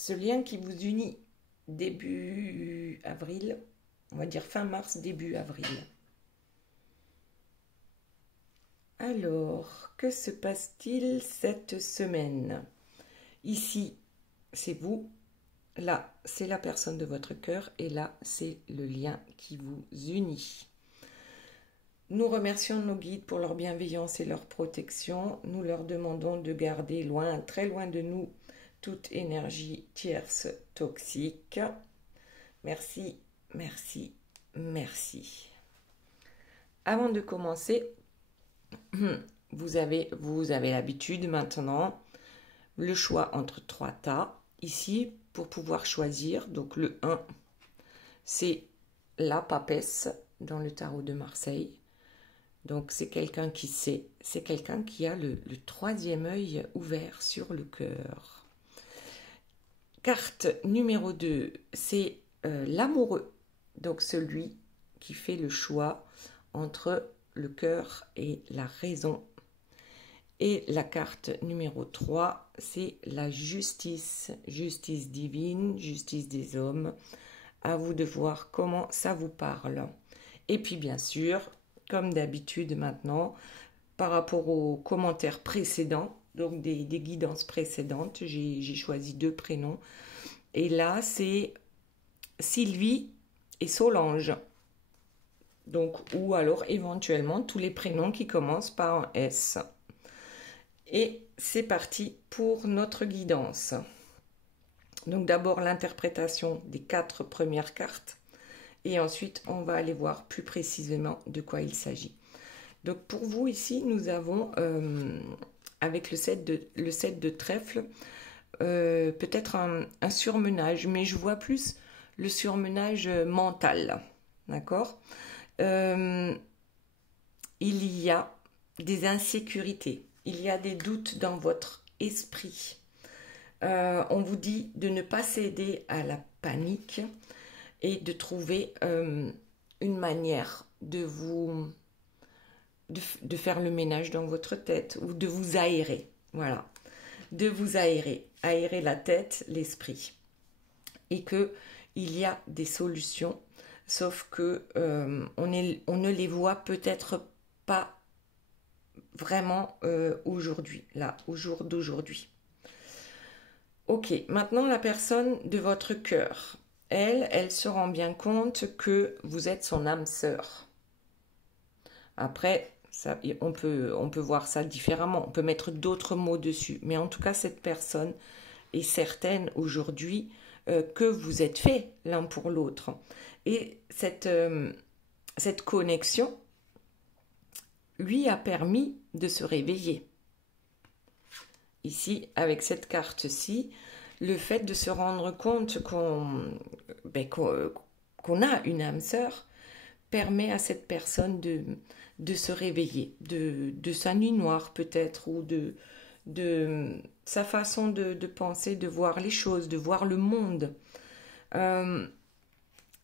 ce lien qui vous unit début avril, on va dire fin mars, début avril. Alors, que se passe-t-il cette semaine? Ici, c'est vous. Là, c'est la personne de votre cœur. Et là, c'est le lien qui vous unit. Nous remercions nos guides pour leur bienveillance et leur protection. Nous leur demandons de garder loin, très loin de nous, toute énergie tierce toxique. Merci, merci, merci. Avant de commencer, vous avez l'habitude maintenant, le choix entre 3 tas. Ici, pour pouvoir choisir, donc le 1, c'est la papesse dans le tarot de Marseille. Donc c'est quelqu'un qui sait, c'est quelqu'un qui a le 3e œil ouvert sur le cœur. Carte numéro 2, c'est l'amoureux, donc celui qui fait le choix entre le cœur et la raison. Et la carte numéro 3, c'est la justice, justice divine, justice des hommes. À vous de voir comment ça vous parle. Et puis bien sûr, comme d'habitude maintenant, par rapport aux commentaires précédents, donc des guidances précédentes, j'ai choisi 2 prénoms. Et là, c'est Sylvie et Solange. Donc, ou alors éventuellement tous les prénoms qui commencent par un S. Et c'est parti pour notre guidance. Donc d'abord l'interprétation des 4 premières cartes. Et ensuite, on va aller voir plus précisément de quoi il s'agit. Donc pour vous ici, nous avons, avec le 7 de trèfle, peut-être un surmenage. Mais je vois plus le surmenage mental. D'accord ? Il y a des insécurités, il y a des doutes dans votre esprit. On vous dit de ne pas céder à la panique et de trouver une manière de faire le ménage dans votre tête ou de vous aérer. Voilà, de vous aérer la tête, l'esprit. Et qu'il y a des solutions. Sauf que on ne les voit peut-être pas vraiment aujourd'hui, là, au jour d'aujourd'hui. Ok, maintenant la personne de votre cœur, elle se rend bien compte que vous êtes son âme sœur. Après, ça, on peut voir ça différemment, on peut mettre d'autres mots dessus. Mais en tout cas, cette personne est certaine aujourd'hui que vous êtes faits l'un pour l'autre. Et cette connexion lui a permis de se réveiller. Ici, avec cette carte-ci, le fait de se rendre compte qu'on a une âme sœur permet à cette personne de se réveiller, de sa nuit noire peut-être, ou de sa façon de penser, de voir les choses, de voir le monde.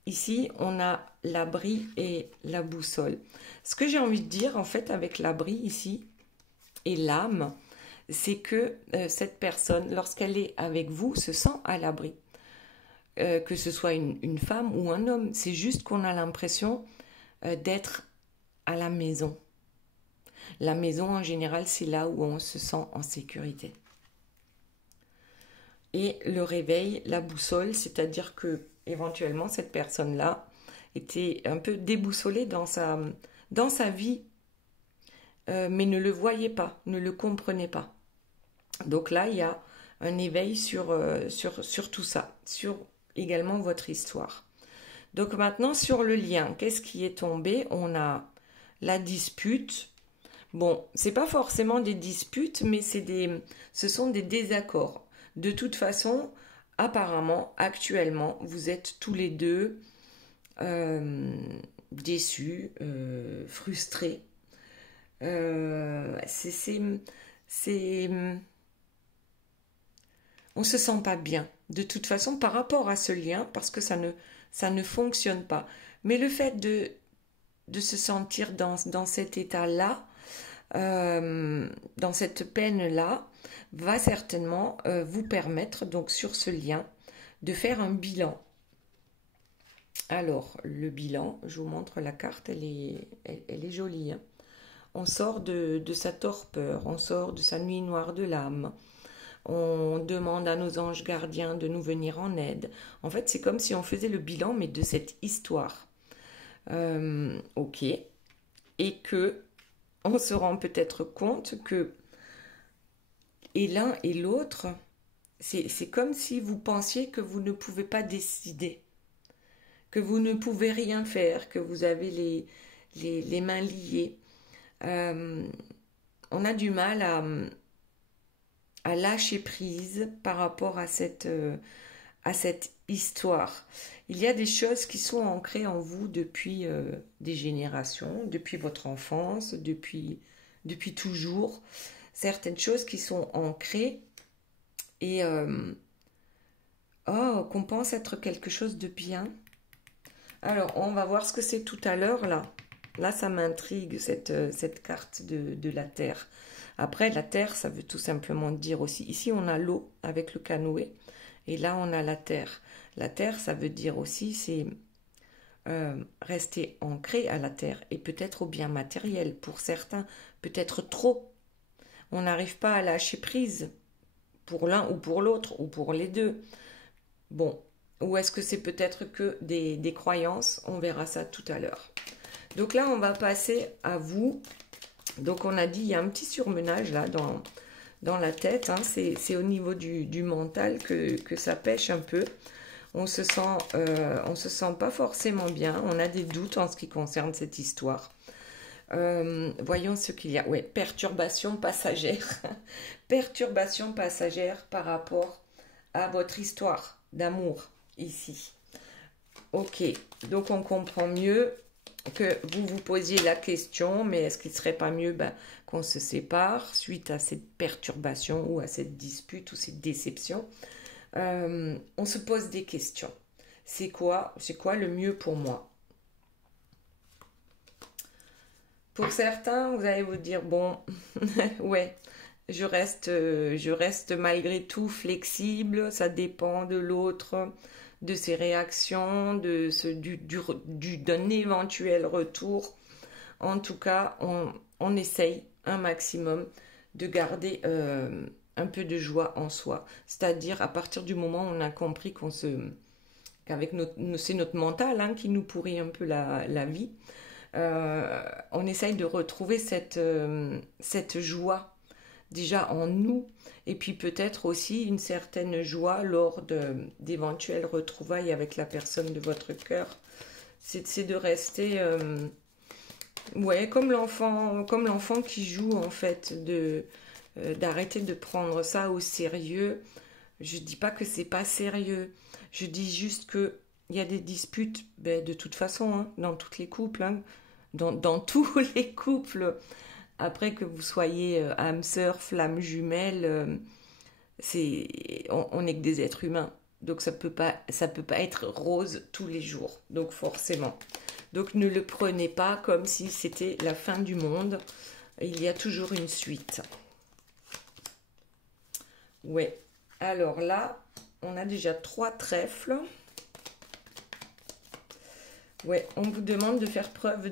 Ici, on a l'abri et la boussole. Ce que j'ai envie de dire, en fait, avec l'abri ici, et l'âme, c'est que cette personne, lorsqu'elle est avec vous, se sent à l'abri. Que ce soit une femme ou un homme, c'est juste qu'on a l'impression d'être à la maison. La maison, en général, c'est là où on se sent en sécurité. Et le réveil, la boussole, c'est-à-dire que éventuellement cette personne-là était un peu déboussolée dans sa vie, mais ne le voyait pas, ne le comprenait pas. Donc là, il y a un éveil sur tout ça, sur également votre histoire. Donc maintenant, sur le lien, qu'est-ce qui est tombé? On a la dispute. Bon, c'est pas forcément des disputes, mais ce sont des désaccords. De toute façon, apparemment, actuellement, vous êtes tous les deux déçus, frustrés. On se sent pas bien. De toute façon, par rapport à ce lien, parce que ça ne fonctionne pas. Mais le fait de se sentir dans cet état-là, dans cette peine-là, va certainement vous permettre, donc sur ce lien, de faire un bilan. Alors, le bilan, je vous montre la carte, elle est jolie, hein. On sort de sa torpeur, on sort de sa nuit noire de l'âme. On demande à nos anges gardiens de nous venir en aide. En fait, c'est comme si on faisait le bilan, mais de cette histoire. Ok. Et que on se rend peut-être compte que et l'un et l'autre, c'est comme si vous pensiez que vous ne pouvez pas décider, que vous ne pouvez rien faire, que vous avez les mains liées. On a du mal à lâcher prise par rapport à cette histoire. Il y a des choses qui sont ancrées en vous depuis des générations, depuis votre enfance, depuis toujours. Certaines choses qui sont ancrées et qu'on pense être quelque chose de bien. Alors, on va voir ce que c'est tout à l'heure, là. Là, ça m'intrigue, cette carte de la Terre. Après, la Terre, ça veut tout simplement dire aussi... Ici, on a l'eau avec le canoë. Et là, on a la Terre. La Terre, ça veut dire aussi, c'est rester ancré à la Terre. Et peut-être au bien matériel. Pour certains, peut-être trop. On n'arrive pas à lâcher prise. Pour l'un ou pour l'autre, ou pour les deux. Bon, ou est-ce que c'est peut-être que des croyances? On verra ça tout à l'heure. Donc là, on va passer à vous. Donc on a dit, il y a un petit surmenage là dans la tête. Hein. C'est au niveau du mental que ça pêche un peu. On se sent pas forcément bien. On a des doutes en ce qui concerne cette histoire. Voyons ce qu'il y a. Ouais, perturbation passagère. Perturbation passagère par rapport à votre histoire d'amour ici. Ok, donc on comprend mieux que vous vous posiez la question, mais est-ce qu'il ne serait pas mieux qu'on se sépare suite à cette perturbation ou à cette dispute ou cette déception? On se pose des questions. C'est quoi le mieux pour moi? Pour certains, vous allez vous dire, bon, ouais, je reste malgré tout flexible, ça dépend de l'autre, de ses réactions, d'un éventuel retour. En tout cas, on essaye un maximum de garder un peu de joie en soi. C'est-à-dire, à partir du moment où on a compris qu'avec c'est notre mental hein, qui nous pourrit un peu la vie, on essaye de retrouver cette joie déjà en nous, et puis peut-être aussi une certaine joie lors d'éventuelles retrouvailles avec la personne de votre cœur. C'est de rester ouais, comme l'enfant qui joue en fait, d'arrêter de prendre ça au sérieux. Je dis pas que c'est pas sérieux, je dis juste que il y a des disputes, de toute façon, hein, dans tous les couples, hein, dans tous les couples. Après que vous soyez âme sœur, flamme jumelle, on est que des êtres humains. Donc ça peut pas être rose tous les jours. Donc forcément. Donc ne le prenez pas comme si c'était la fin du monde. Il y a toujours une suite. Ouais. Alors là, on a déjà 3 trèfles. Ouais, on vous demande de faire preuve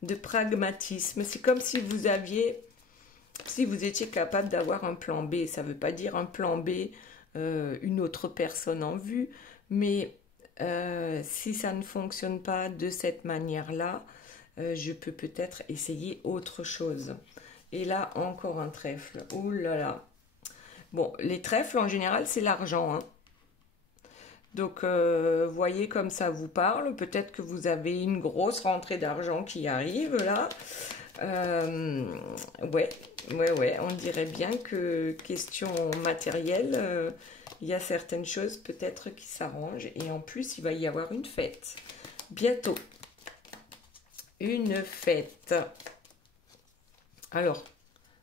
de pragmatisme. C'est comme si vous étiez capable d'avoir un plan B. Ça ne veut pas dire un plan B, une autre personne en vue, mais si ça ne fonctionne pas de cette manière-là, je peux peut-être essayer autre chose. Et là, encore un trèfle. Ouh là là. Bon, les trèfles, en général, c'est l'argent, hein. Donc, voyez comme ça vous parle. Peut-être que vous avez une grosse rentrée d'argent qui arrive là. Ouais, on dirait bien que question matérielle, il y a certaines choses peut-être qui s'arrangent. Et en plus, il va y avoir une fête. Bientôt. Une fête. Alors,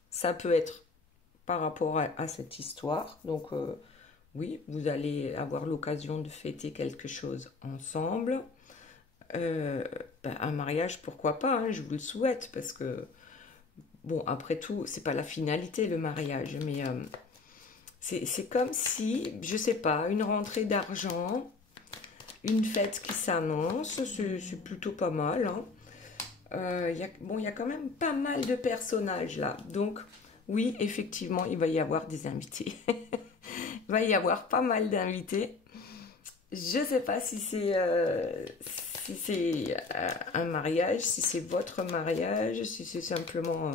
ça peut être par rapport à cette histoire. Donc, oui, vous allez avoir l'occasion de fêter quelque chose ensemble. Un mariage, pourquoi pas, hein, je vous le souhaite, parce que Bon, après tout, c'est pas la finalité, le mariage, mais c'est comme si, je sais pas, une rentrée d'argent, une fête qui s'annonce, c'est plutôt pas mal, hein. Bon, il y a quand même pas mal de personnages là. Donc, oui, effectivement, il va y avoir des invités. Il va y avoir pas mal d'invités. Je ne sais pas si c'est un mariage, si c'est votre mariage, si c'est simplement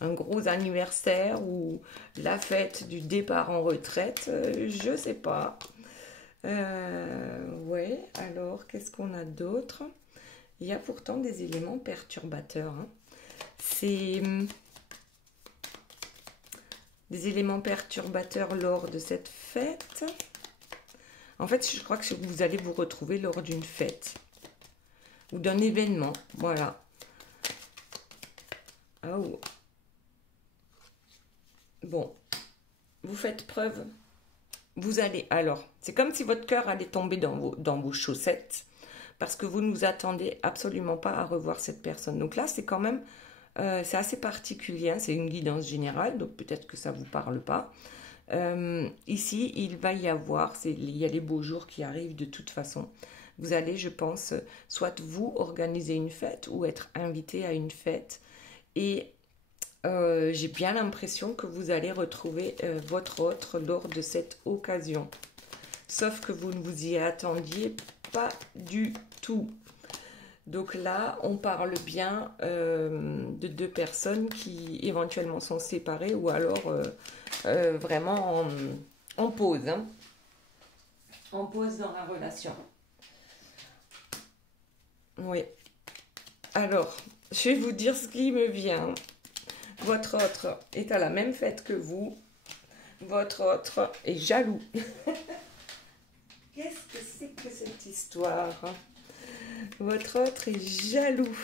un gros anniversaire ou la fête du départ en retraite. Je ne sais pas. Ouais, alors, qu'est-ce qu'on a d'autre? Il y a pourtant des éléments perturbateurs, hein. C'est des éléments perturbateurs lors de cette fête. En fait, je crois que vous allez vous retrouver lors d'une fête ou d'un événement. Voilà. Oh. Bon, vous faites preuve. Vous allez, alors, c'est comme si votre cœur allait tomber dans vos chaussettes parce que vous ne vous attendez absolument pas à revoir cette personne. Donc là, c'est quand même, c'est assez particulier, hein. C'est une guidance générale, donc peut-être que ça ne vous parle pas. Ici, il va y avoir, il y a les beaux jours qui arrivent de toute façon. Vous allez, je pense, soit vous organiser une fête ou être invité à une fête. Et j'ai bien l'impression que vous allez retrouver votre autre lors de cette occasion. Sauf que vous ne vous y attendiez pas du tout. Donc là, on parle bien de deux personnes qui éventuellement sont séparées ou alors vraiment en pause. Hein. En pause dans la relation. Oui. Alors, je vais vous dire ce qui me vient. Votre autre est à la même fête que vous. Votre autre est jaloux. Qu'est-ce que c'est que cette histoire? Votre autre est jaloux.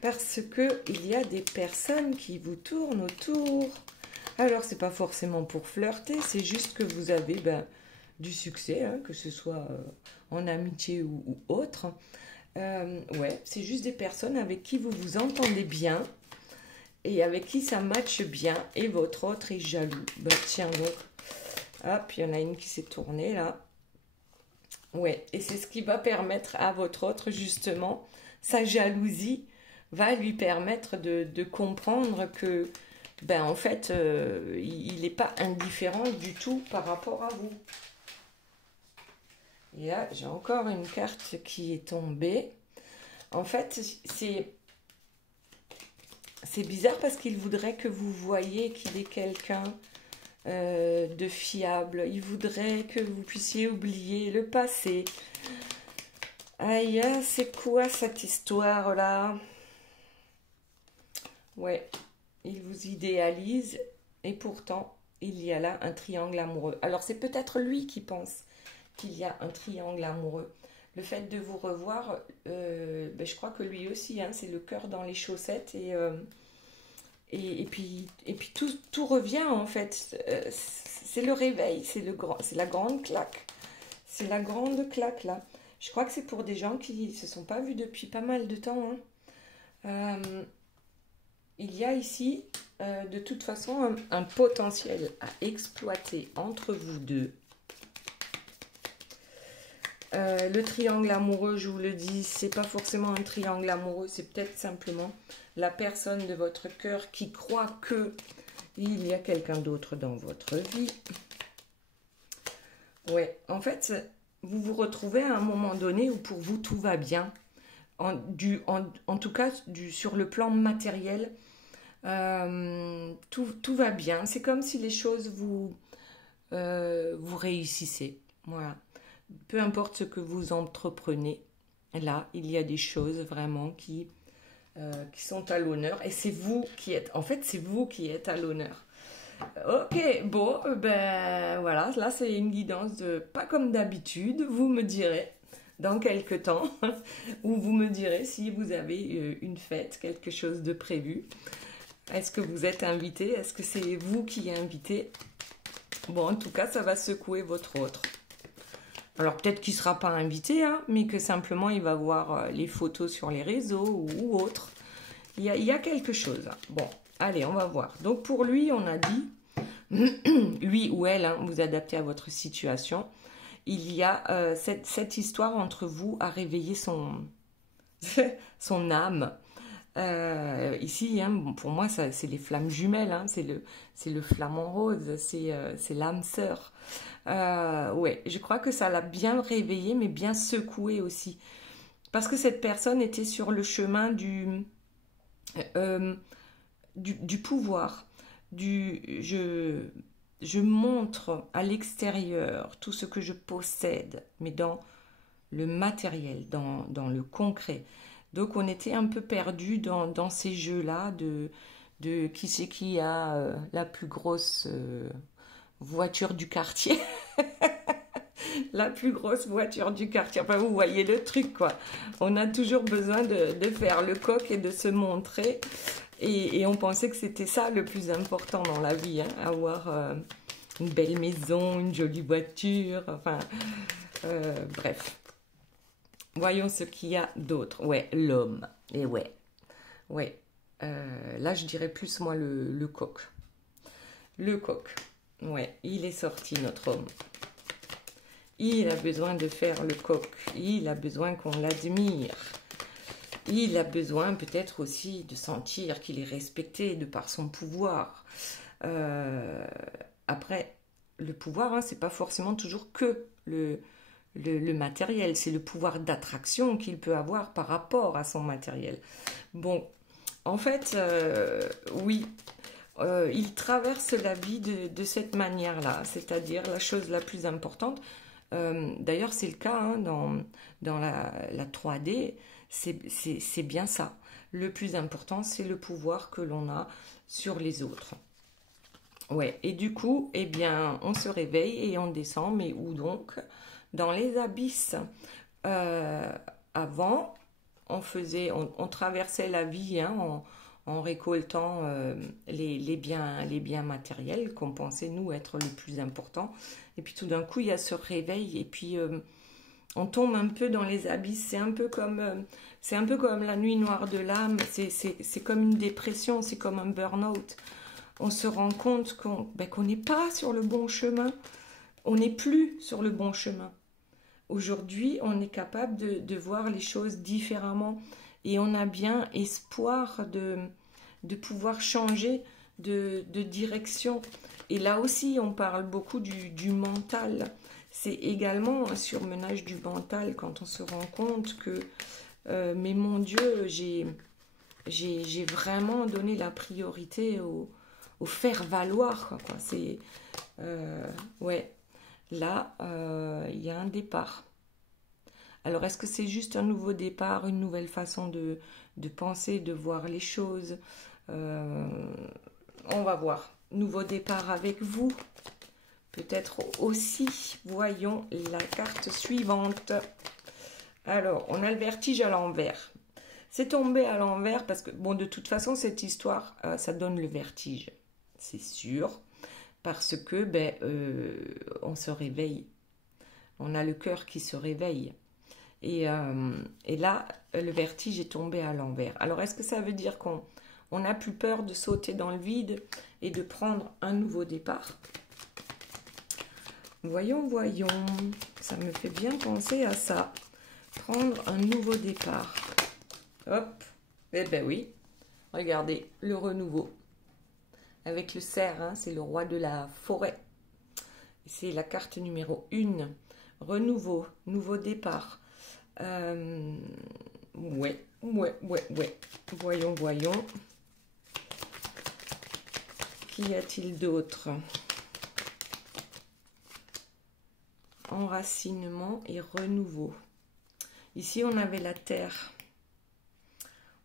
Parce que il y a des personnes qui vous tournent autour. Alors, c'est pas forcément pour flirter, c'est juste que vous avez du succès, hein, que ce soit en amitié ou autre. Ouais, c'est juste des personnes avec qui vous vous entendez bien et avec qui ça matche bien. Et votre autre est jaloux. Tiens donc. Hop, il y en a une qui s'est tournée là. Ouais, et c'est ce qui va permettre à votre autre, justement, sa jalousie va lui permettre de comprendre que, en fait, il n'est pas indifférent du tout par rapport à vous. Et là, j'ai encore une carte qui est tombée. En fait, c'est bizarre parce qu'il voudrait que vous voyiez qu'il est quelqu'un de fiable. Il voudrait que vous puissiez oublier le passé. Aïe, c'est quoi cette histoire-là? Ouais, il vous idéalise et pourtant, il y a là un triangle amoureux. Alors, c'est peut-être lui qui pense qu'il y a un triangle amoureux. Le fait de vous revoir, je crois que lui aussi, hein, c'est le cœur dans les chaussettes et puis tout revient en fait. C'est le réveil, c'est la grande claque. C'est la grande claque là. Je crois que c'est pour des gens qui ne se sont pas vus depuis pas mal de temps. Hein. Il y a ici de toute façon un potentiel à exploiter entre vous deux. Le triangle amoureux, je vous le dis, c'est pas forcément un triangle amoureux, c'est peut-être simplement la personne de votre cœur qui croit que il y a quelqu'un d'autre dans votre vie. Ouais, en fait, vous vous retrouvez à un moment donné où pour vous tout va bien. En tout cas, sur le plan matériel, tout va bien. C'est comme si les choses vous réussissez. Voilà. Peu importe ce que vous entreprenez, là, il y a des choses vraiment qui sont à l'honneur. Et c'est vous qui êtes... En fait, c'est vous qui êtes à l'honneur. Ok, bon, voilà. Là, c'est une guidance pas comme d'habitude. Vous me direz dans quelques temps. Ou vous me direz si vous avez une fête, quelque chose de prévu. Est-ce que vous êtes invité? Est-ce que c'est vous qui invitez? Bon, en tout cas, ça va secouer votre autre. Alors peut-être qu'il ne sera pas invité, hein, mais que simplement il va voir les photos sur les réseaux ou autre. Il y a quelque chose. Bon, allez, on va voir. Donc pour lui, on a dit, lui ou elle, hein, vous adaptez à votre situation. Il y a cette histoire entre vous à réveiller son âme. Ici, hein, bon, pour moi, c'est les flammes jumelles, hein, c'est le flamant rose, c'est l'âme sœur. Ouais, je crois que ça l'a bien réveillé, mais bien secoué aussi. Parce que cette personne était sur le chemin du pouvoir, je montre à l'extérieur tout ce que je possède, mais dans le matériel, dans le concret. Donc on était un peu perdu dans ces jeux-là de qui c'est qui a la plus grosse voiture du quartier. La plus grosse voiture du quartier. Enfin, vous voyez le truc, quoi. On a toujours besoin de faire le coq et de se montrer. Et on pensait que c'était ça le plus important dans la vie, hein, avoir une belle maison, une jolie voiture, enfin, bref. Voyons ce qu'il y a d'autre. Ouais, l'homme. Et ouais. Là, je dirais plus, moi, le coq. Le coq. Ouais, il est sorti, notre homme. Il a besoin de faire le coq. Il a besoin qu'on l'admire. Il a besoin peut-être aussi de sentir qu'il est respecté de par son pouvoir. Après, le pouvoir, hein, c'est pas forcément toujours que le matériel. C'est le pouvoir d'attraction qu'il peut avoir par rapport à son matériel. Bon, en fait, oui, il traverse la vie de cette manière-là. C'est-à-dire la chose la plus importante. D'ailleurs, c'est le cas hein, dans la 3D. C'est bien ça. Le plus important, c'est le pouvoir que l'on a sur les autres. Ouais, et du coup, eh bien, on se réveille et on descend, mais où donc? Dans les abysses. Avant, on traversait la vie hein, en récoltant les biens matériels qu'on pensait, nous, être le plus important. Et puis tout d'un coup, il y a ce réveil et puis on tombe un peu dans les abysses. C'est un peu comme la nuit noire de l'âme. C'est comme une dépression, c'est comme un burn-out. On se rend compte qu'on n'est pas sur le bon chemin. On n'est plus sur le bon chemin. Aujourd'hui, on est capable de voir les choses différemment. Et on a bien espoir de pouvoir changer de direction. Et là aussi, on parle beaucoup du mental. C'est également un surmenage du mental quand on se rend compte que, mais mon Dieu, j'ai vraiment donné la priorité au faire valoir. Quoi. C'est, ouais, là, il y a un départ. Alors, est-ce que c'est juste un nouveau départ, une nouvelle façon de penser, de voir les choses on va voir. Nouveau départ avec vous. Peut-être aussi. Voyons la carte suivante. Alors, on a le vertige à l'envers. C'est tombé à l'envers parce que, bon, de toute façon, cette histoire, ça donne le vertige. C'est sûr. Parce que, on se réveille. On a le cœur qui se réveille. Et là, le vertige est tombé à l'envers. Alors, est-ce que ça veut dire qu'on n'a plus peur de sauter dans le vide et de prendre un nouveau départ? Voyons. Ça me fait bien penser à ça. Prendre un nouveau départ. Hop. Eh ben oui. Regardez, le renouveau. Avec le cerf, hein, c'est le roi de la forêt. C'est la carte numéro 1. Renouveau, nouveau départ. Ouais. Voyons. Qu'y a-t-il d'autre? Enracinement et renouveau. Ici, on avait la terre.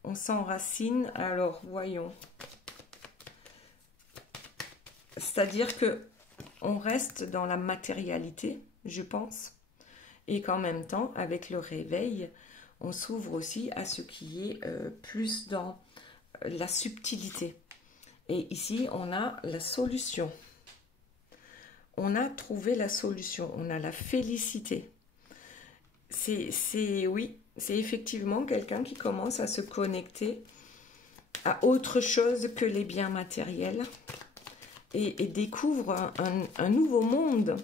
On s'enracine. Alors, voyons. C'est-à-dire que on reste dans la matérialité, je pense. Et qu'en même temps, avec le réveil, on s'ouvre aussi à ce qui est plus dans la subtilité. Et ici, on a la solution. On a trouvé la solution. On a la félicité. Oui, c'est effectivement quelqu'un qui commence à se connecter à autre chose que les biens matériels et découvre un nouveau monde.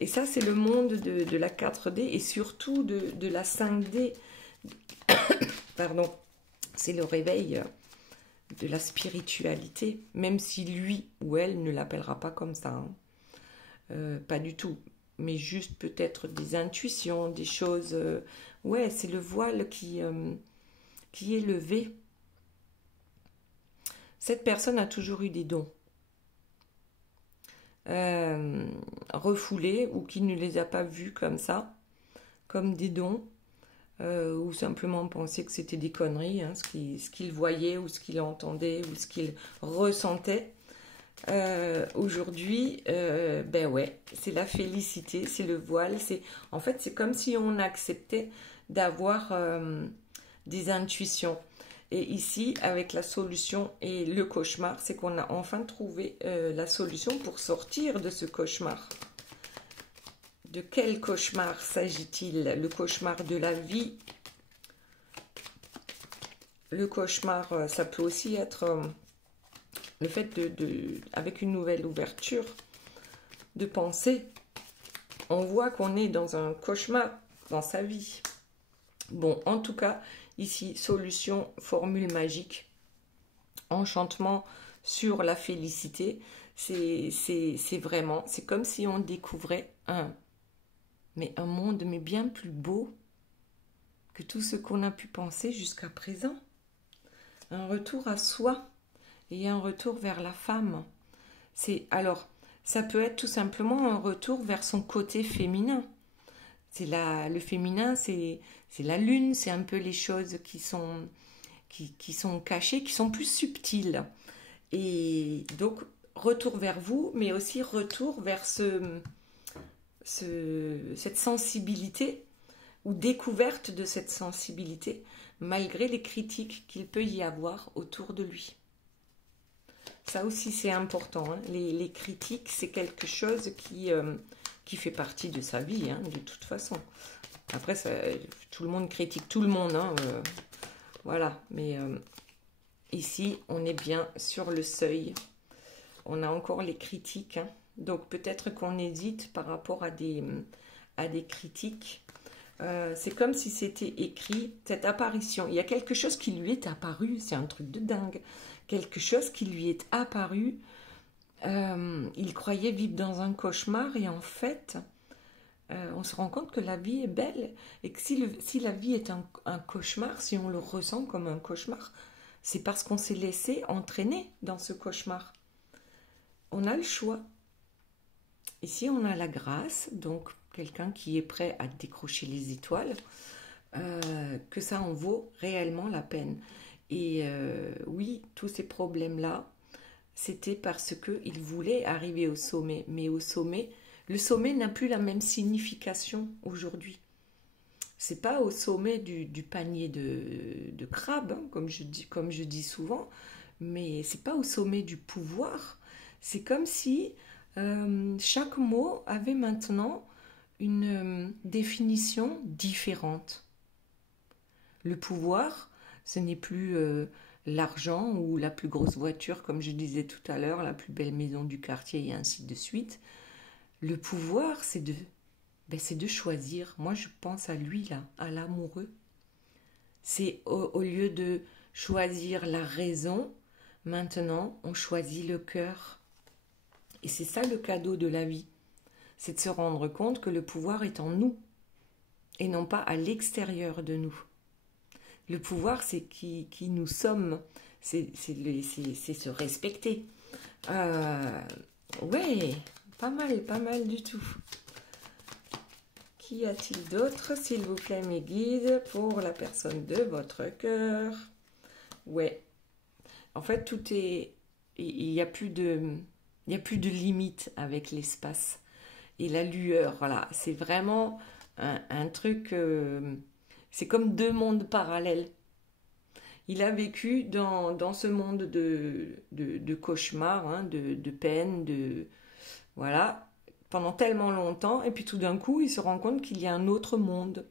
Et ça, c'est le monde de la 4D et surtout de la 5D. Pardon, c'est le réveil de la spiritualité, même si lui ou elle ne l'appellera pas comme ça. Hein. Pas du tout. Mais juste peut-être des intuitions, des choses... ouais, c'est le voile qui est levé. Cette personne a toujours eu des dons. Refoulés ou qui ne les a pas vus comme ça, comme des dons, ou simplement penser que c'était des conneries, hein, ce qu'il voyait ou ce qu'il entendait ou ce qu'il ressentait. Aujourd'hui, ben ouais, c'est la félicité, c'est le voile, en fait c'est comme si on acceptait d'avoir des intuitions. Et ici, avec la solution et le cauchemar, c'est qu'on a enfin trouvé la solution pour sortir de ce cauchemar. De quel cauchemar s'agit-il? Le cauchemar de la vie. Le cauchemar, ça peut aussi être le fait avec une nouvelle ouverture, de penser. On voit qu'on est dans un cauchemar dans sa vie. Bon, en tout cas, ici, solution, formule magique, enchantement sur la félicité. C'est vraiment, c'est comme si on découvrait un monde mais bien plus beau que tout ce qu'on a pu penser jusqu'à présent. Un retour à soi et un retour vers la femme. Alors, ça peut être tout simplement un retour vers son côté féminin. Le féminin, c'est la lune, c'est un peu les choses qui sont cachées, qui sont plus subtiles. Et donc, retour vers vous, mais aussi retour vers cette sensibilité ou découverte de cette sensibilité, malgré les critiques qu'il peut y avoir autour de lui. Ça aussi, c'est important. Hein. Les critiques, c'est quelque chose qui fait partie de sa vie, hein, de toute façon. Après, tout le monde critique tout le monde. Hein, voilà. Mais ici, on est bien sur le seuil. On a encore les critiques. Hein. Donc, peut-être qu'on hésite par rapport à des critiques. C'est comme si c'était écrit, cette apparition. Il y a quelque chose qui lui est apparu. C'est un truc de dingue. Quelque chose qui lui est apparu. Il croyait vivre dans un cauchemar et en fait, on se rend compte que la vie est belle et que si la vie est un cauchemar, si on le ressent comme un cauchemar, c'est parce qu'on s'est laissé entraîner dans ce cauchemar. On a le choix. Ici, on a la grâce, donc quelqu'un qui est prêt à décrocher les étoiles, que ça en vaut réellement la peine. Et oui, tous ces problèmes-là, c'était parce qu'il voulait arriver au sommet. Mais au sommet, le sommet n'a plus la même signification aujourd'hui. C'est pas au sommet du panier de crabes, hein, comme je dis souvent, mais c'est pas au sommet du pouvoir. C'est comme si chaque mot avait maintenant une définition différente. Le pouvoir, ce n'est plus l'argent ou la plus grosse voiture, comme je disais tout à l'heure, la plus belle maison du quartier et ainsi de suite. Le pouvoir, c'est de choisir. Moi, je pense à lui, là, à l'amoureux. C'est au lieu de choisir la raison, maintenant, on choisit le cœur. Et c'est ça le cadeau de la vie. C'est de se rendre compte que le pouvoir est en nous et non pas à l'extérieur de nous. Le pouvoir, c'est qui nous sommes. C'est se respecter. Ouais, pas mal du tout. Qu'y a-t-il d'autre, s'il vous plaît, mes guides, pour la personne de votre cœur? Ouais. En fait, tout est... Il n'y a plus de limite avec l'espace. Et la lueur, voilà. C'est vraiment un truc... c'est comme deux mondes parallèles. Il a vécu dans ce monde de cauchemar, hein, de peine, voilà, pendant tellement longtemps. Et puis tout d'un coup, il se rend compte qu'il y a un autre monde,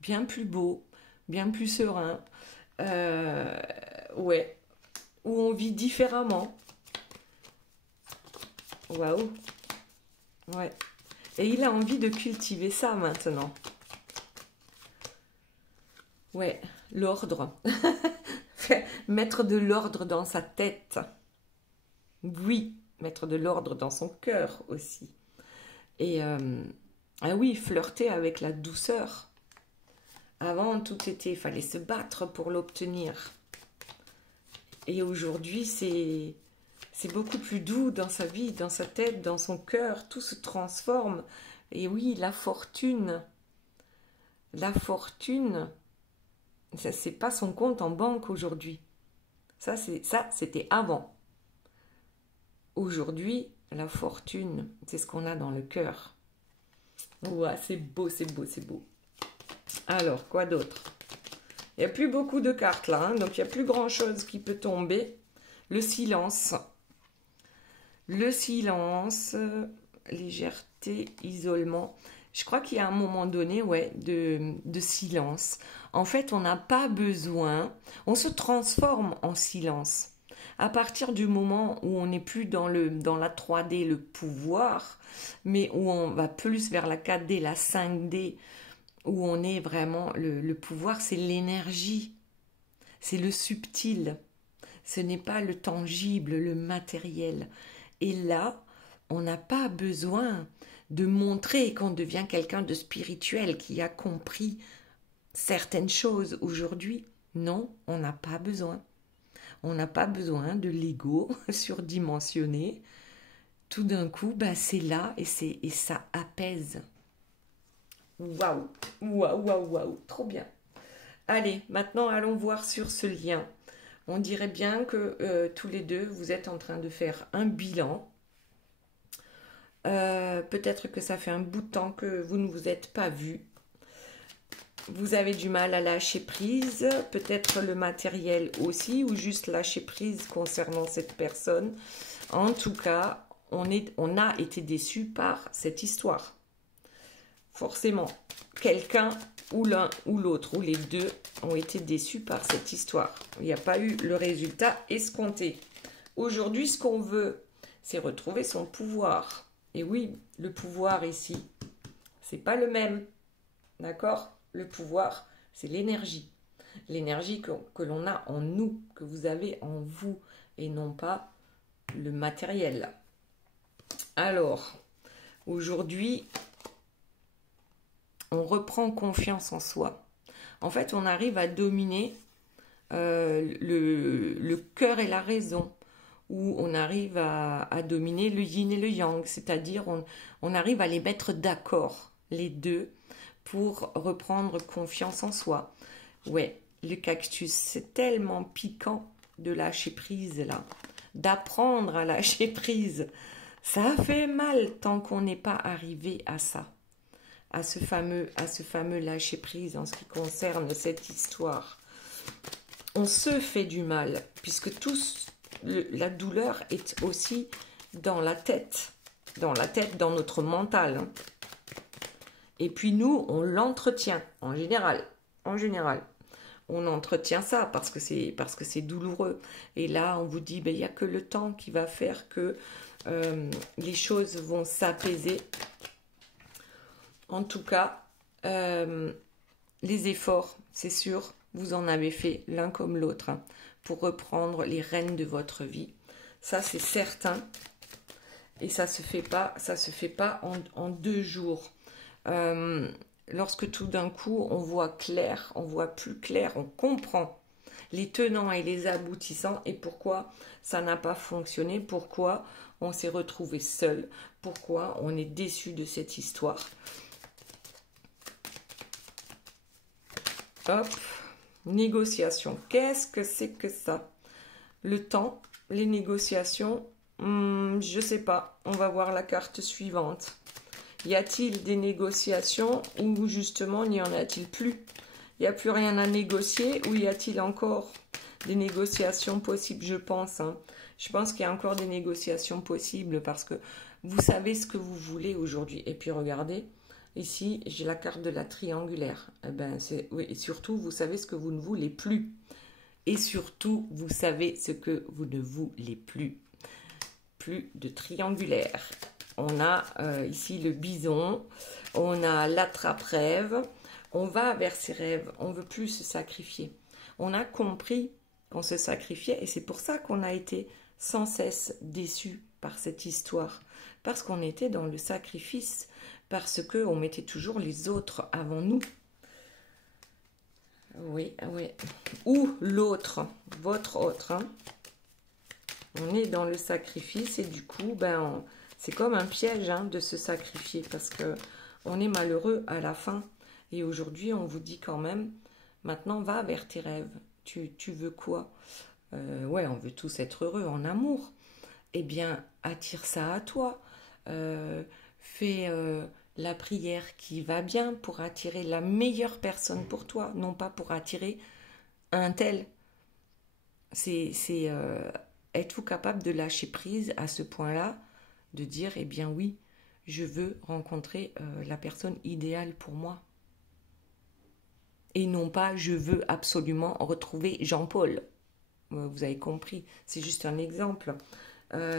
bien plus beau, bien plus serein. Ouais, où on vit différemment. Waouh. Ouais. Et il a envie de cultiver ça maintenant. Ouais, l'ordre. Mettre de l'ordre dans sa tête. Oui, mettre de l'ordre dans son cœur aussi. Et ah oui, flirter avec la douceur. Avant, tout était, il fallait se battre pour l'obtenir. Et aujourd'hui, c'est beaucoup plus doux dans sa vie, dans sa tête, dans son cœur. Tout se transforme. Et oui, la fortune, ça c'est pas son compte en banque aujourd'hui. Ça, c'était avant. Aujourd'hui, la fortune, c'est ce qu'on a dans le cœur. Ouais, c'est beau, c'est beau, c'est beau. Alors, quoi d'autre? Il n'y a plus beaucoup de cartes là, hein, donc il n'y a plus grand-chose qui peut tomber. Le silence. Le silence, légèreté, isolement. Je crois qu'il y a un moment donné, ouais, de silence. En fait, on n'a pas besoin, on se transforme en silence. À partir du moment où on n'est plus dans la 3D, le pouvoir, mais où on va plus vers la 4D, la 5D, où on est vraiment, le pouvoir, c'est l'énergie, c'est le subtil, ce n'est pas le tangible, le matériel. Et là, on n'a pas besoin de montrer qu'on devient quelqu'un de spirituel, qui a compris certaines choses aujourd'hui. Non, on n'a pas besoin. On n'a pas besoin de l'ego surdimensionné. Tout d'un coup, bah, c'est là et ça apaise. Waouh, waouh, waouh, waouh, trop bien. Allez, maintenant allons voir sur ce lien. On dirait bien que tous les deux, vous êtes en train de faire un bilan. Peut-être que ça fait un bout de temps que vous ne vous êtes pas vus. Vous avez du mal à lâcher prise, peut-être le matériel aussi, ou juste lâcher prise concernant cette personne. En tout cas, on a été déçus par cette histoire. Forcément, quelqu'un ou l'un ou l'autre, ou les deux, ont été déçus par cette histoire. Il n'y a pas eu le résultat escompté. Aujourd'hui, ce qu'on veut, c'est retrouver son pouvoir. Et oui, le pouvoir ici, c'est pas le même. D'accord ? Le pouvoir, c'est l'énergie. L'énergie que l'on a en nous, que vous avez en vous, et non pas le matériel. Alors, aujourd'hui, on reprend confiance en soi. En fait, on arrive à dominer le cœur et la raison, où on arrive à dominer le yin et le yang, c'est-à-dire on arrive à les mettre d'accord, les deux, pour reprendre confiance en soi. Ouais, le cactus, c'est tellement piquant de lâcher prise là, d'apprendre à lâcher prise. Ça fait mal tant qu'on n'est pas arrivé à ça, à ce fameux lâcher prise en ce qui concerne cette histoire. On se fait du mal, puisque la douleur est aussi dans la tête, dans notre mental. Hein. Et puis nous, on l'entretient en général. On entretient ça parce que c'est douloureux. Et là, on vous dit, il n'y a que le temps qui va faire que les choses vont s'apaiser. En tout cas, les efforts, c'est sûr, vous en avez fait l'un comme l'autre hein, pour reprendre les rênes de votre vie. Ça, c'est certain. Et ça se fait pas en 2 jours. Lorsque tout d'un coup on voit clair, on voit plus clair, on comprend les tenants et les aboutissants et pourquoi ça n'a pas fonctionné, pourquoi on s'est retrouvé seul, pourquoi on est déçu de cette histoire. Hop, négociation. Qu'est-ce que c'est que ça? Le temps, les négociations, je sais pas. On va voir la carte suivante. Y a-t-il des négociations ou justement n'y en a-t-il plus? Il n'y a plus rien à négocier ou y a-t-il encore des négociations possibles? Je pense. Hein. Je pense qu'il y a encore des négociations possibles parce que vous savez ce que vous voulez aujourd'hui. Et puis regardez, ici j'ai la carte de la triangulaire. Eh ben, oui, et surtout vous savez ce que vous ne voulez plus. et surtout, vous savez ce que vous ne voulez plus. Plus de triangulaire. On a ici le bison, on a l'attrape-rêve, on va vers ses rêves, on ne veut plus se sacrifier. On a compris qu'on se sacrifiait et c'est pour ça qu'on a été sans cesse déçus par cette histoire. Parce qu'on était dans le sacrifice, parce qu'on mettait toujours les autres avant nous. Oui, oui. Ou l'autre, votre autre. Hein. On est dans le sacrifice et du coup, ben, c'est comme un piège hein, de se sacrifier parce que on est malheureux à la fin. Et aujourd'hui, on vous dit quand même, maintenant, va vers tes rêves. Tu veux quoi? Ouais, on veut tous être heureux en amour. Eh bien, attire ça à toi. Fais la prière qui va bien pour attirer la meilleure personne pour toi, non pas pour attirer un tel. Êtes-vous capable de lâcher prise à ce point-là, de dire, eh bien oui, je veux rencontrer la personne idéale pour moi. Et non pas, je veux absolument retrouver Jean-Paul. Vous avez compris, c'est juste un exemple.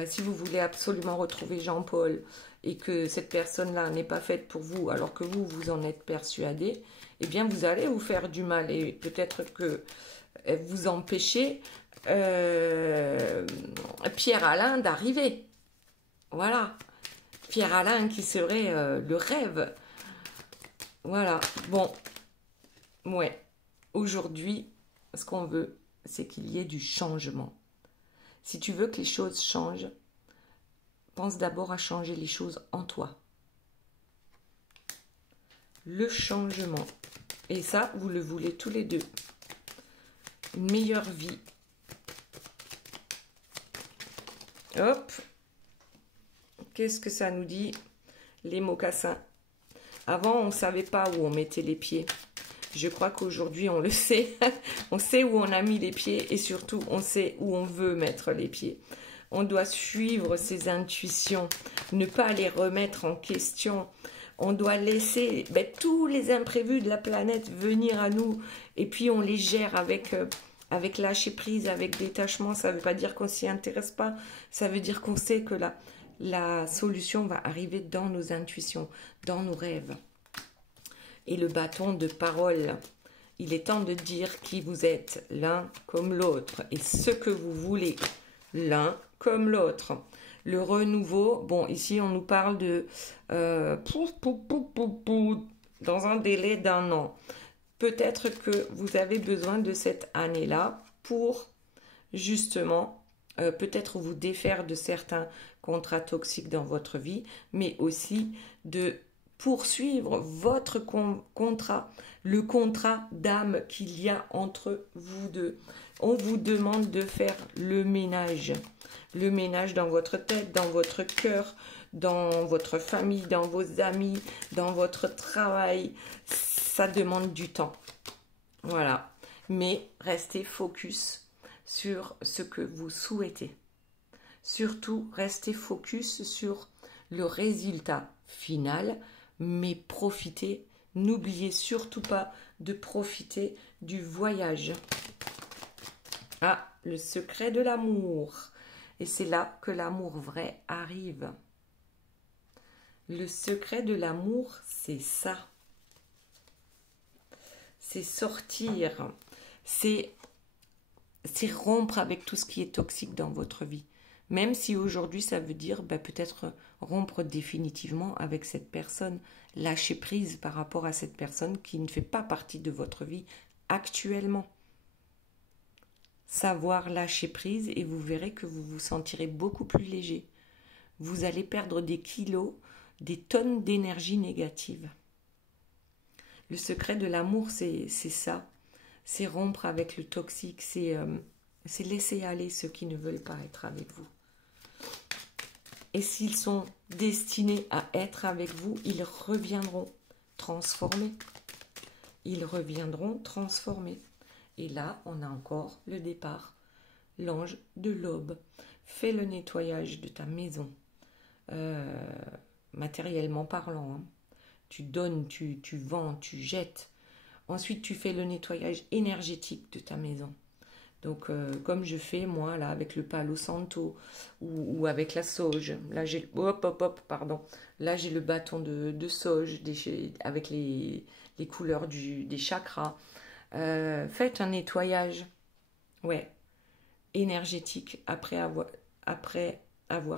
Si vous voulez absolument retrouver Jean-Paul et que cette personne-là n'est pas faite pour vous, alors que vous, vous en êtes persuadé, eh bien, vous allez vous faire du mal et peut-être que vous empêchez Pierre-Alain d'arriver. Voilà. Pierre-Alain qui serait le rêve. Voilà. Bon. Ouais. Aujourd'hui, ce qu'on veut, c'est qu'il y ait du changement. Si tu veux que les choses changent, pense d'abord à changer les choses en toi. Le changement. Et ça, vous le voulez tous les deux. Une meilleure vie. Hop. Qu'est-ce que ça nous dit? Les mocassins. Avant, on ne savait pas où on mettait les pieds. Je crois qu'aujourd'hui, on le sait. On sait où on a mis les pieds et surtout, on sait où on veut mettre les pieds. On doit suivre ses intuitions, ne pas les remettre en question. On doit laisser tous les imprévus de la planète venir à nous et puis on les gère avec lâcher prise, avec détachement. Ça ne veut pas dire qu'on ne s'y intéresse pas, ça veut dire qu'on sait que la solution va arriver dans nos intuitions, dans nos rêves. Et le bâton de parole, il est temps de dire qui vous êtes, l'un comme l'autre, et ce que vous voulez, l'un comme l'autre. Le renouveau, bon, ici on nous parle de dans un délai d'1 an. Peut-être que vous avez besoin de cette année-là pour justement peut-être vous défaire de certains contrats toxiques dans votre vie, mais aussi de poursuivre votre contrat, le contrat d'âme qu'il y a entre vous deux. On vous demande de faire le ménage dans votre tête, dans votre cœur, dans votre famille, dans vos amis, dans votre travail. Ça demande du temps. Voilà. Mais restez focus sur ce que vous souhaitez. Surtout, restez focus sur le résultat final, mais profitez. N'oubliez surtout pas de profiter du voyage. Ah, le secret de l'amour. Et c'est là que l'amour vrai arrive. Le secret de l'amour, c'est ça. C'est sortir. C'est rompre avec tout ce qui est toxique dans votre vie. Même si aujourd'hui, ça veut dire peut-être rompre définitivement avec cette personne. Lâcher prise par rapport à cette personne qui ne fait pas partie de votre vie actuellement. Savoir lâcher prise et vous verrez que vous vous sentirez beaucoup plus léger. Vous allez perdre des kilos, des tonnes d'énergie négative. Le secret de l'amour, c'est ça. C'est rompre avec le toxique, c'est laisser aller ceux qui ne veulent pas être avec vous. Et s'ils sont destinés à être avec vous, ils reviendront transformés. Ils reviendront transformés. Et là, on a encore le départ. L'ange de l'aube. Fais le nettoyage de ta maison. Matériellement parlant. Hein. Tu donnes, tu vends, tu jettes. Ensuite, tu fais le nettoyage énergétique de ta maison. Donc, comme je fais moi là avec le Palo Santo ou avec la sauge. Là, j'ai pardon. Là, j'ai le bâton de sauge avec les couleurs des chakras. Faites un nettoyage, ouais, énergétique après avoir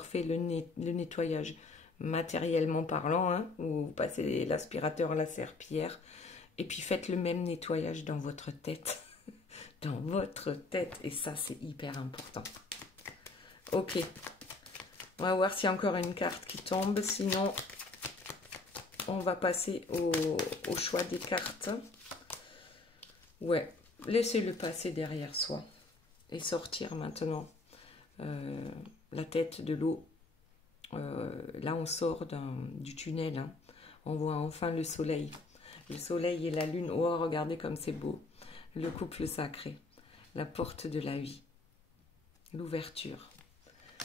fait le nettoyage matériellement parlant, hein, où vous passez l'aspirateur, la serpillière, et puis faites le même nettoyage dans votre tête. Dans votre tête, et ça c'est hyper important. Ok, on va voir s'il y a encore une carte qui tombe, sinon on va passer au choix des cartes. Ouais, laissez-le passer derrière soi et sortir maintenant la tête de l'eau. Là on sort du tunnel, hein. On voit enfin le soleil et la lune. Oh, regardez comme c'est beau. Le couple sacré, la porte de la vie, l'ouverture.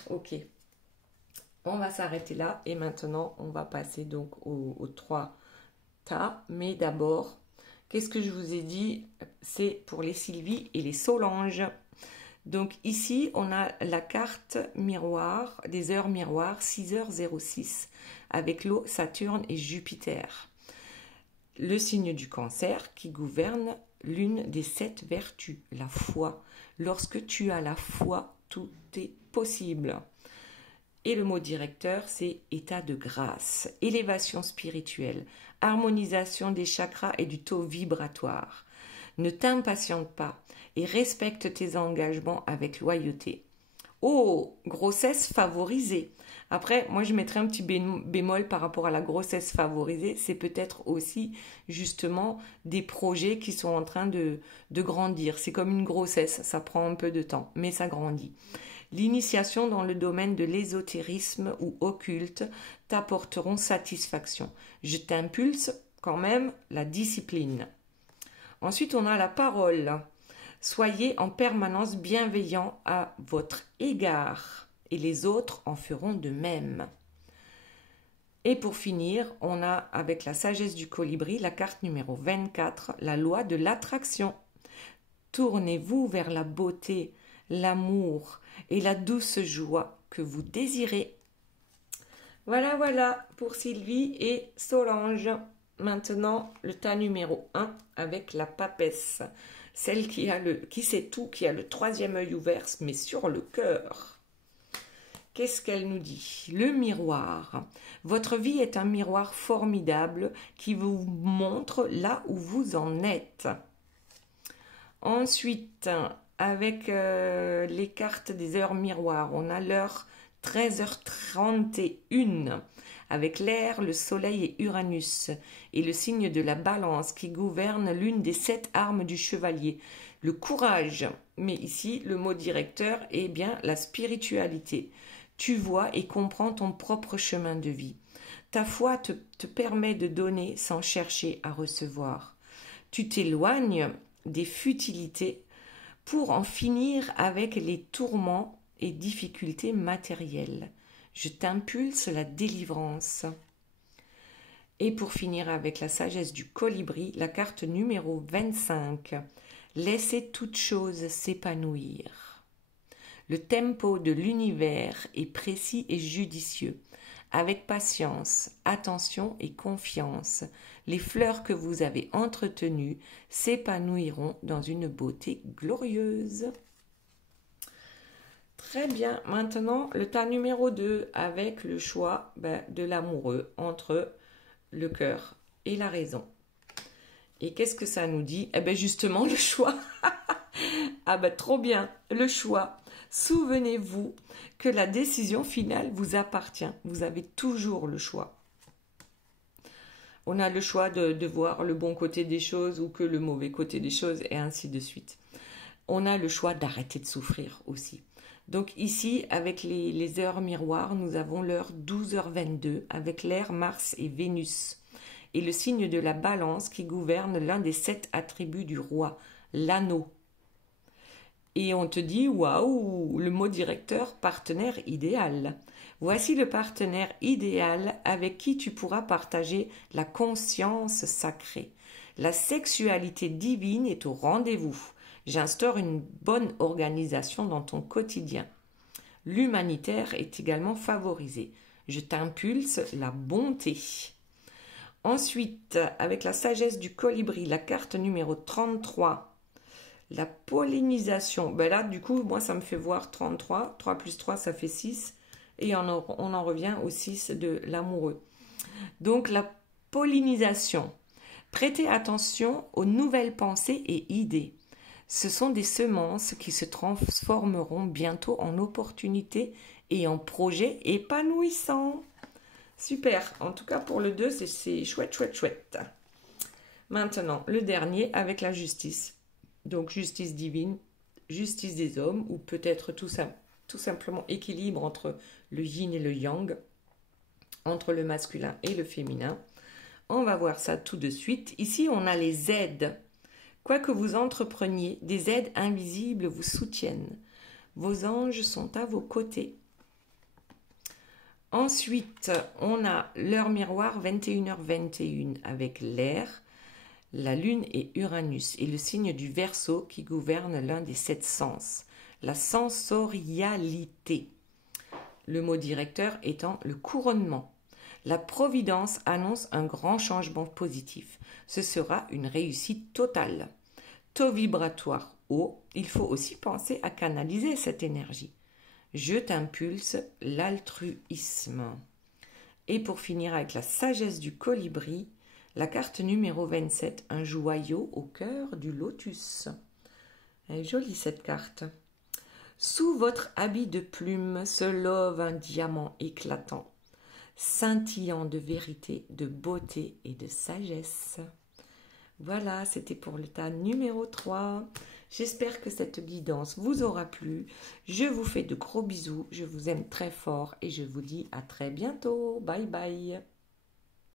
Ok, on va s'arrêter là et maintenant on va passer donc aux 3 tas. Mais d'abord, qu'est-ce que je vous ai dit? C'est pour les Sylvie et les Solange. Donc ici, on a la carte miroir, des heures miroirs, 6h06, avec l'eau, Saturne et Jupiter. Le signe du Cancer qui gouverne l'une des 7 vertus, la foi. Lorsque tu as la foi, tout est possible. Et le mot directeur, c'est état de grâce, élévation spirituelle, harmonisation des chakras et du taux vibratoire. Ne t'impatiente pas et respecte tes engagements avec loyauté. Oh, grossesse favorisée. Après, moi, je mettrais un petit bémol par rapport à la grossesse favorisée. C'est peut-être aussi, justement, des projets qui sont en train de grandir. C'est comme une grossesse, ça prend un peu de temps, mais ça grandit. L'initiation dans le domaine de l'ésotérisme ou occulte t'apporteront satisfaction. Je t'impulse quand même la discipline. Ensuite, on a la parole. Soyez en permanence bienveillant à votre égard et les autres en feront de même. Et pour finir, on a avec la sagesse du colibri la carte numéro 24, la loi de l'attraction. Tournez-vous vers la beauté, l'amour et la douce joie que vous désirez. Voilà pour Sylvie et Solange. Maintenant, le tas numéro 1 avec la papesse. Celle qui sait tout, qui a le 3e œil ouvert, mais sur le cœur. Qu'est-ce qu'elle nous dit? Le miroir. Votre vie est un miroir formidable qui vous montre là où vous en êtes. Ensuite, avec les cartes des heures miroirs, on a l'heure 13h31 avec l'air, le soleil et Uranus, et le signe de la balance qui gouverne l'une des 7 armes du chevalier, le courage. Mais ici, le mot directeur est bien la spiritualité. Tu vois et comprends ton propre chemin de vie. Ta foi te permet de donner sans chercher à recevoir. Tu t'éloignes des futilités pour en finir avec les tourments et difficultés matérielles. Je t'impulse la délivrance. Et pour finir avec la sagesse du colibri, la carte numéro 25. Laissez toute chose s'épanouir. Le tempo de l'univers est précis et judicieux. Avec patience, attention et confiance, les fleurs que vous avez entretenues s'épanouiront dans une beauté glorieuse. Très bien, maintenant le tas numéro 2 avec le choix de l'amoureux entre le cœur et la raison. Et qu'est-ce que ça nous dit? Justement le choix. Trop bien, le choix. Souvenez-vous que la décision finale vous appartient. Vous avez toujours le choix. On a le choix de voir le bon côté des choses ou que le mauvais côté des choses et ainsi de suite. On a le choix d'arrêter de souffrir aussi. Donc ici, avec les heures miroirs, nous avons l'heure 12h22 avec l'air, Mars et Vénus. Et le signe de la balance qui gouverne l'un des 7 attributs du roi, l'anneau. Et on te dit, waouh, le mot directeur, partenaire idéal. Voici le partenaire idéal avec qui tu pourras partager la conscience sacrée. La sexualité divine est au rendez-vous. J'instaure une bonne organisation dans ton quotidien. L'humanitaire est également favorisé. Je t'impulse la bonté. Ensuite, avec la sagesse du colibri, la carte numéro 33, la pollinisation. Ben là, du coup, moi, ça me fait voir 33. 3 plus 3, ça fait 6. Et on en revient au 6 de l'amoureux. Donc, la pollinisation. Prêtez attention aux nouvelles pensées et idées. Ce sont des semences qui se transformeront bientôt en opportunités et en projets épanouissants. Super, en tout cas pour le 2, c'est chouette, chouette, chouette. Maintenant, le dernier avec la justice. Donc justice divine, justice des hommes, ou peut-être tout simplement équilibre entre le yin et le yang, entre le masculin et le féminin. On va voir ça tout de suite. Ici, on a les aides. Quoi que vous entrepreniez, des aides invisibles vous soutiennent. Vos anges sont à vos côtés. Ensuite, on a l'heure miroir 21h21 avec l'air, la lune et Uranus et le signe du Verseau qui gouverne l'un des 7 sens, la sensorialité. Le mot directeur étant le couronnement. La Providence annonce un grand changement positif. Ce sera une réussite totale. Taux vibratoire haut, il faut aussi penser à canaliser cette énergie. Je t'impulse l'altruisme. Et pour finir avec la sagesse du colibri, la carte numéro 27, un joyau au cœur du lotus. Elle est jolie cette carte. Sous votre habit de plume se love un diamant éclatant, scintillant de vérité, de beauté et de sagesse. Voilà, c'était pour le tas numéro 3. J'espère que cette guidance vous aura plu. Je vous fais de gros bisous, je vous aime très fort et je vous dis à très bientôt. Bye bye.